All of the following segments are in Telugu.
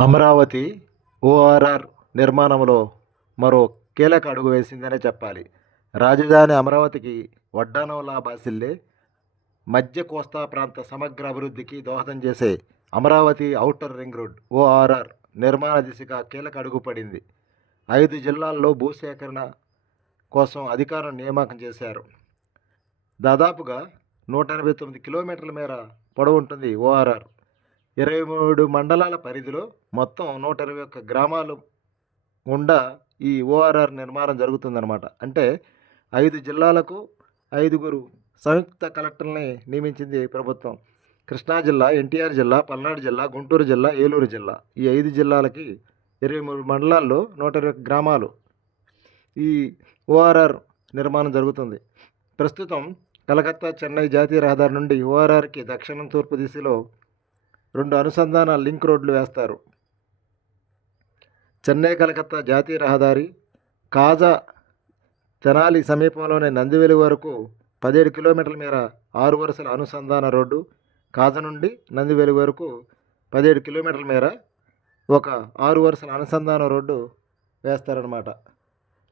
అమరావతి ఓఆర్ఆర్ నిర్మాణంలో మరో కీలక అడుగు వేసిందనే చెప్పాలి. రాజధాని అమరావతికి వడ్డానంలా బాసిల్లే మధ్య కోస్తా ప్రాంత సమగ్ర అభివృద్ధికి దోహదం చేసే Amaravati outer ring road ORR నిర్మాణ దిశగా కీలక అడుగు పడింది. ఐదు జిల్లాల్లో భూసేకరణ కోసం అధికారం నియామకం చేశారు. దాదాపుగా నూట ఎనభై తొమ్మిది కిలోమీటర్ల మేర పొడవు ఉంటుంది ఓఆర్ఆర్ ఇరవై మూడు మండలాల పరిధిలో మొత్తం నూట ఇరవై ఒక్క గ్రామాలు గుండా ఈ ఓఆర్ఆర్ నిర్మాణం జరుగుతుందన్నమాట. అంటే ఐదు జిల్లాలకు ఐదుగురు సంయుక్త కలెక్టర్ని నియమించింది ప్రభుత్వం. కృష్ణా జిల్లా ఎన్టీఆర్ జిల్లా పల్నాడు జిల్లా గుంటూరు జిల్లా ఏలూరు జిల్లా. ఈ ఐదు జిల్లాలకి ఇరవై మూడు మండలాల్లో నూట ఇరవై ఒక గ్రామాలు ఈ ఓఆర్ఆర్ నిర్మాణం జరుగుతుంది. ప్రస్తుతం కలకత్తా చెన్నై జాతీయ రహదారి నుండి ఓఆర్ఆర్కి దక్షిణం తూర్పు దిశలో రెండు అనుసంధాన లింక్ రోడ్లు వేస్తారు. చెన్నై కలకత్తా జాతీయ రహదారి కాజా తెనాలి సమీపంలోని నందివెలి వరకు పదిహేడు కిలోమీటర్ల మేర ఆరు వరుసల అనుసంధాన రోడ్డు కాజా నుండి నందివెలి వరకు పదిహేడు కిలోమీటర్ల మేర ఒక ఆరు వరుసల అనుసంధాన రోడ్డు వేస్తారనమాట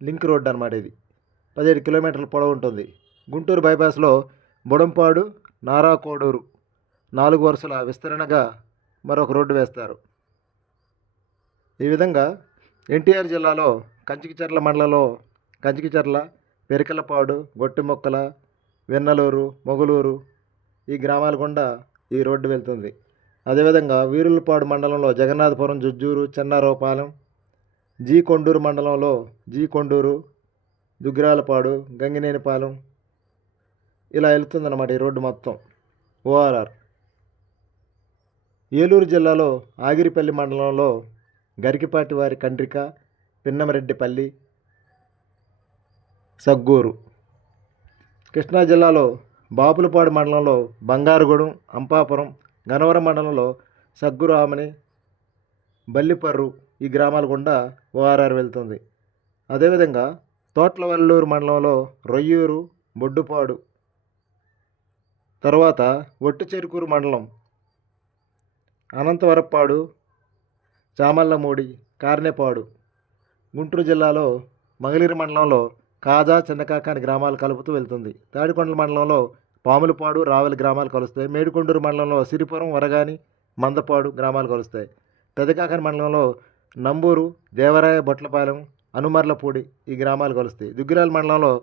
లింక్ రోడ్డు అనమాట ఇది. పదిహేడు కిలోమీటర్ల పొడవు ఉంటుంది. గుంటూరు బైపాస్లో బుడంపాడు నారాకోడూరు నాలుగు వరుసల విస్తరణగా మరొక రోడ్డు వేస్తారు. ఈ విధంగా ఎన్టీఆర్ జిల్లాలో కంచికిచర్ల మండలంలో కంచికిచర్ల పెరికలపాడు గొట్టిమొక్కల వెన్నలూరు మొగులూరు ఈ గ్రామాల గుండా ఈ రోడ్డు వెళ్తుంది. అదేవిధంగా వీరులపాడు మండలంలో జగన్నాథపురం జుజ్జూరు చెన్నారోపాలెం జీ కొండూరు మండలంలో జీ కొండూరు దుగ్గిరాలపాడు గంగినేనిపాలెం ఇలా వెళ్తుందన్నమాట ఈ రోడ్డు మొత్తం ఓఆర్ఆర్ ఏలూరు జిల్లాలో ఆగిరిపల్లి మండలంలో గరికిపాటి వారి కండ్రిక పిన్నమరెడ్డిపల్లి సగ్గూరు. కృష్ణా జిల్లాలో బాపులపాడు మండలంలో బంగారుగూడెం అంపాపురం గనవరం మండలంలో సగ్గురామని బల్లిపర్రు ఈ గ్రామాల గుండా ఓఆర్ఆర్ వెళ్తుంది. అదేవిధంగా తోట్లవల్లూరు మండలంలో రొయ్యూరు బొడ్డుపాడు తర్వాత ఒట్టుచెరుకూరు మండలం అనంతవరప్పాడు చామల్లమూడి కార్నేపాడు గుంటూరు జిల్లాలో మంగళగిరి మండలంలో కాజా చిన్నకాకాని గ్రామాలు కలుపుతూ వెళ్తుంది. తాడికొండల మండలంలో పాములపాడు రావెల గ్రామాలు కలుస్తాయి. మేడికొండూరు మండలంలో సిరిపురం వరగాని మందపాడు గ్రామాలు కలుస్తాయి. పెదకాకని మండలంలో నంబూరు దేవరాయ బొట్లపాలెం అనుమర్లపూడి ఈ గ్రామాలు కలుస్తాయి. దుగ్గిరాల మండలంలో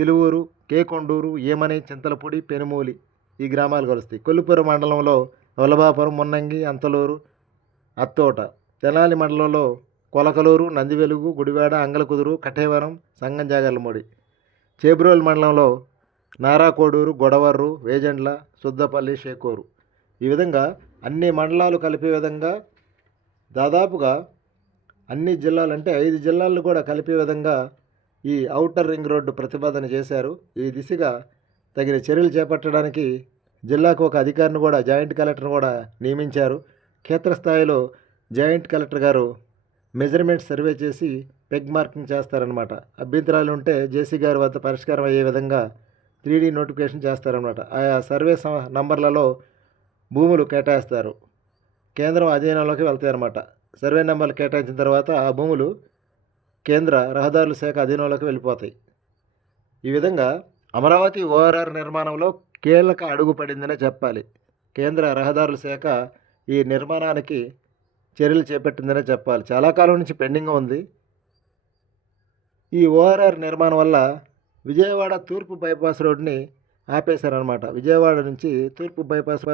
చిలువూరు కేకొండూరు ఏమని చింతలపూడి పెనుమూలి ఈ గ్రామాలు కలుస్తాయి. కొల్లిపురం మండలంలో వలభాపురం మున్నంగి అంతలూరు అత్తోట తెనాలి మండలంలో కొలకలూరు నందివెలుగు గుడివాడ అంగలకుదురు కఠేవరం సంగం జాగర్లమూడి చేబ్రోలు మండలంలో నారాకోడూరు గొడవర్రు వేజెండ్ల సుద్దపల్లి షేకూరు. ఈ విధంగా అన్ని మండలాలు కలిపే విధంగా దాదాపుగా అన్ని జిల్లాలు అంటే ఐదు జిల్లాలను కూడా కలిపే విధంగా ఈ ఔటర్ రింగ్ రోడ్డు ప్రతిపాదన చేశారు. ఈ దిశగా తగిన చర్యలు చేపట్టడానికి జిల్లాకు ఒక అధికారిని కూడా జాయింట్ కలెక్టర్ని కూడా నియమించారు. క్షేత్రస్థాయిలో జాయింట్ కలెక్టర్ గారు మెజర్మెంట్ సర్వే చేసి పెగ్ మార్కింగ్ చేస్తారనమాట అభ్యంతరాలు ఉంటే జేసీ గారి వద్ద పరిష్కారం అయ్యే విధంగా త్రీడీ నోటిఫికేషన్ చేస్తారనమాట ఆయా సర్వే సం- నంబర్లలో భూములు కేటాయిస్తారు. కేంద్రం అధీనంలోకి వెళ్తాయి సర్వే నెంబర్లు కేటాయించిన తర్వాత ఆ భూములు కేంద్ర రహదారుల శాఖ అధీనంలోకి వెళ్ళిపోతాయి. ఈ విధంగా అమరావతి ఓఆర్ఆర్ నిర్మాణంలో కీలక అడుగుపడిందనే చెప్పాలి. కేంద్ర రహదారుల శాఖ ఈ నిర్మాణానికి చర్యలు చేపట్టిందనే చెప్పాలి. చాలా కాలం నుంచి పెండింగ్ ఉంది. ఈ ఓఆర్ఆర్ నిర్మాణం వల్ల విజయవాడ తూర్పు బైపాస్ రోడ్ని ఆపేశారనమాట విజయవాడ నుంచి తూర్పు బైపాస్